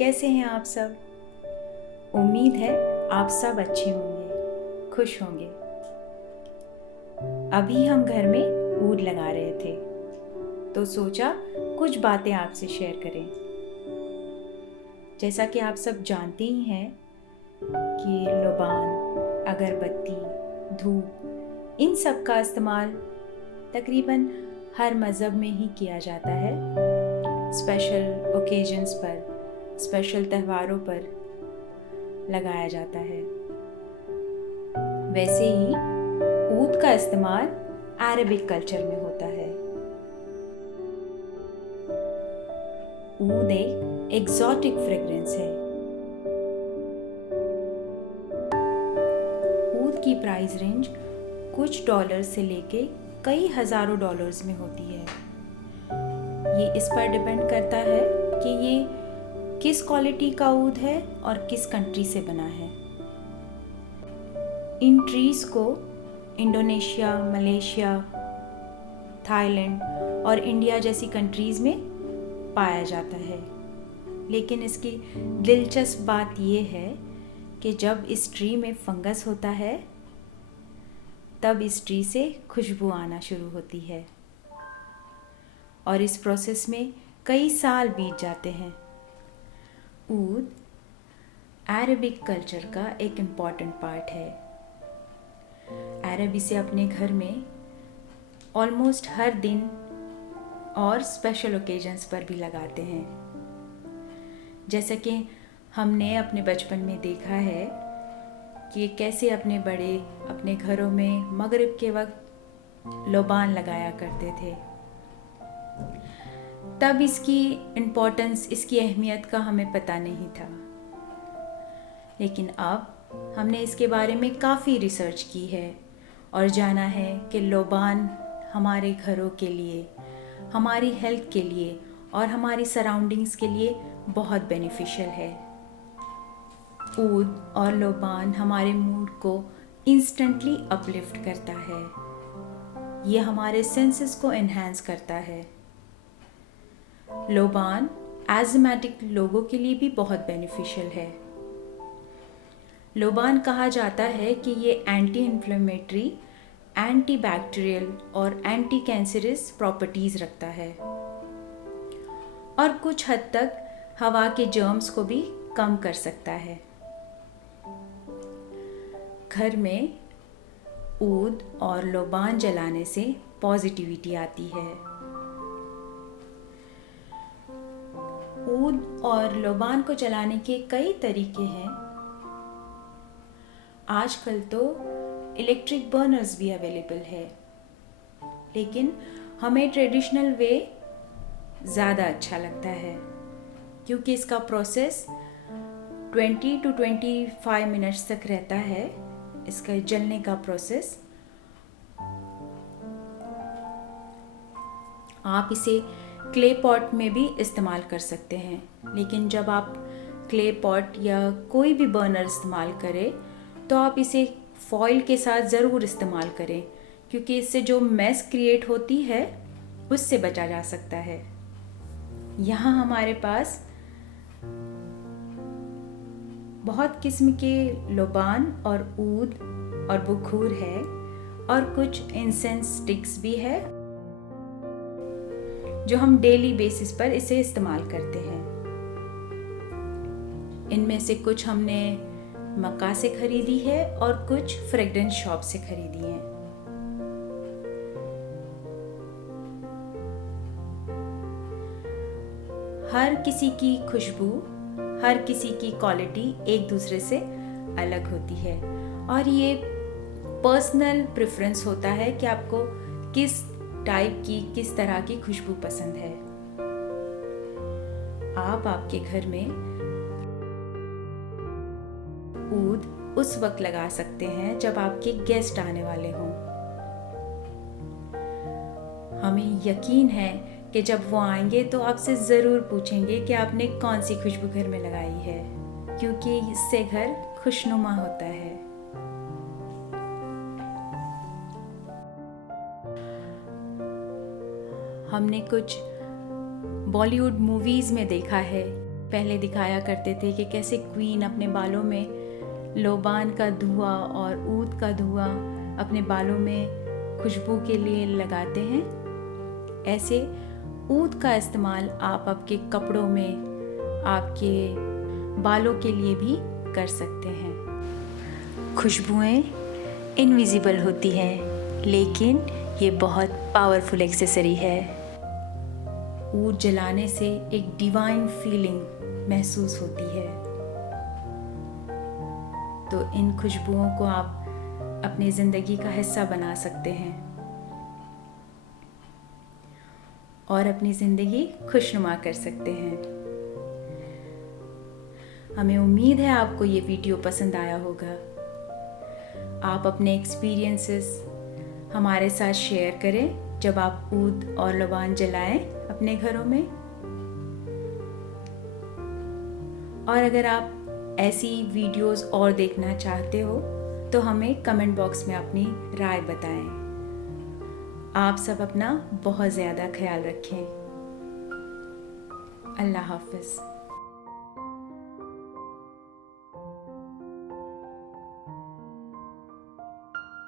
कैसे हैं आप सब? उम्मीद है आप सब अच्छे होंगे, खुश होंगे। अभी हम घर में ऊद लगा रहे थे, तो सोचा कुछ बातें आपसे शेयर करें। जैसा कि आप सब जानते ही हैं कि लुबान, अगरबत्ती, धूप, इन सब का इस्तेमाल तकरीबन हर मज़हब में ही किया जाता है। स्पेशल ओकेजन्स पर, स्पेशल त्योहारों पर लगाया जाता है। वैसे ही ऊद का इस्तेमाल अरबिक कल्चर में होता है। ऊद एक एक्सोटिक फ्रेग्रेंस है। ऊद की प्राइस रेंज कुछ डॉलर से लेके कई हज़ारों डॉलर्स में होती है। ये इस पर डिपेंड करता है कि ये किस क्वालिटी का ऊद है और किस कंट्री से बना है। इन ट्रीज़ को इंडोनेशिया, मलेशिया, थाईलैंड और इंडिया जैसी कंट्रीज़ में पाया जाता है। लेकिन इसकी दिलचस्प बात ये है कि जब इस ट्री में फंगस होता है तब इस ट्री से खुशबू आना शुरू होती है और इस प्रोसेस में कई साल बीत जाते हैं। ऊद अरबिक कल्चर का एक इम्पॉर्टेंट पार्ट है। अरब इसे अपने घर में ऑलमोस्ट हर दिन और स्पेशल ओकेजन्स पर भी लगाते हैं। जैसा कि हमने अपने बचपन में देखा है कि कैसे अपने बड़े अपने घरों में मगरिब के वक्त लुबान लगाया करते थे। तब इसकी इम्पोर्टेंस, इसकी अहमियत का हमें पता नहीं था, लेकिन अब हमने इसके बारे में काफ़ी रिसर्च की है और जाना है कि लुबान हमारे घरों के लिए, हमारी हेल्थ के लिए और हमारी सराउंडिंग्स के लिए बहुत बेनिफिशियल है। ऊद और लुबान हमारे मूड को इंस्टेंटली अपलिफ्ट करता है। ये हमारे सेंसेस को एनहांस करता है। लुबान एज़मेटिक लोगों के लिए भी बहुत बेनिफिशियल है। लुबान कहा जाता है कि ये एंटी इन्फ्लेमेटरी, एंटी बैक्टीरियल और एंटी कैंसरस प्रॉपर्टीज़ रखता है और कुछ हद तक हवा के जर्म्स को भी कम कर सकता है। घर में ऊद और लुबान जलाने से पॉजिटिविटी आती है। ऊद और लुबान को जलाने के कई तरीके हैं। आजकल तो इलेक्ट्रिक बर्नर्स भी अवेलेबल है, लेकिन हमें ट्रेडिशनल वे ज़्यादा अच्छा लगता है क्योंकि इसका प्रोसेस 20 to 25 मिनट्स तक रहता है। इसका जलने का प्रोसेस आप इसे क्ले पॉट में भी इस्तेमाल कर सकते हैं, लेकिन जब आप क्ले पॉट या कोई भी बर्नर इस्तेमाल करें तो आप इसे फॉइल के साथ ज़रूर इस्तेमाल करें क्योंकि इससे जो मेस क्रिएट होती है उससे बचा जा सकता है। यहाँ हमारे पास बहुत किस्म के लुबान और ऊद और बखूर है और कुछ इंसेंस स्टिक्स भी है जो हम डेली बेसिस पर इसे इस्तेमाल करते हैं। इनमें से कुछ हमने मक्का से खरीदी है और कुछ फ्रेग्रेंस शॉप से खरीदी हैं। हर किसी की खुशबू, हर किसी की क्वालिटी एक दूसरे से अलग होती है और ये पर्सनल प्रेफरेंस होता है कि आपको किस टाइप की, किस तरह की खुशबू पसंद है। आप आपके घर में ऊद उस वक्त लगा सकते हैं जब आपके गेस्ट आने वाले हों। हमें यकीन है कि जब वो आएंगे तो आपसे ज़रूर पूछेंगे कि आपने कौन सी खुशबू घर में लगाई है, क्योंकि इससे घर खुशनुमा होता है। हमने कुछ बॉलीवुड मूवीज़ में देखा है पहले दिखाया करते थे कि कैसे क्वीन अपने बालों में लोबान का धुआं और ऊद का धुआं अपने बालों में खुशबू के लिए लगाते हैं, ऐसे ऊद का इस्तेमाल आप आपके कपड़ों में, आपके बालों के लिए भी कर सकते हैं। खुशबुएं इनविजिबल होती हैं, लेकिन ये बहुत पावरफुल एक्सेसरी है। ऊद जलाने से एक डिवाइन फीलिंग महसूस होती है। तो इन खुशबुओं को आप अपनी ज़िंदगी का हिस्सा बना सकते हैं और अपनी ज़िंदगी खुशनुमा कर सकते हैं। हमें उम्मीद है आपको ये वीडियो पसंद आया होगा। आप अपने एक्सपीरियंसेस हमारे साथ शेयर करें जब आप ऊद और लोबान जलाएं अपने घरों में। और अगर आप ऐसी वीडियोस और देखना चाहते हो तो हमें कमेंट बॉक्स में अपनी राय बताएं। आप सब अपना बहुत ज़्यादा ख्याल रखें। अल्लाह हाफ़िज़।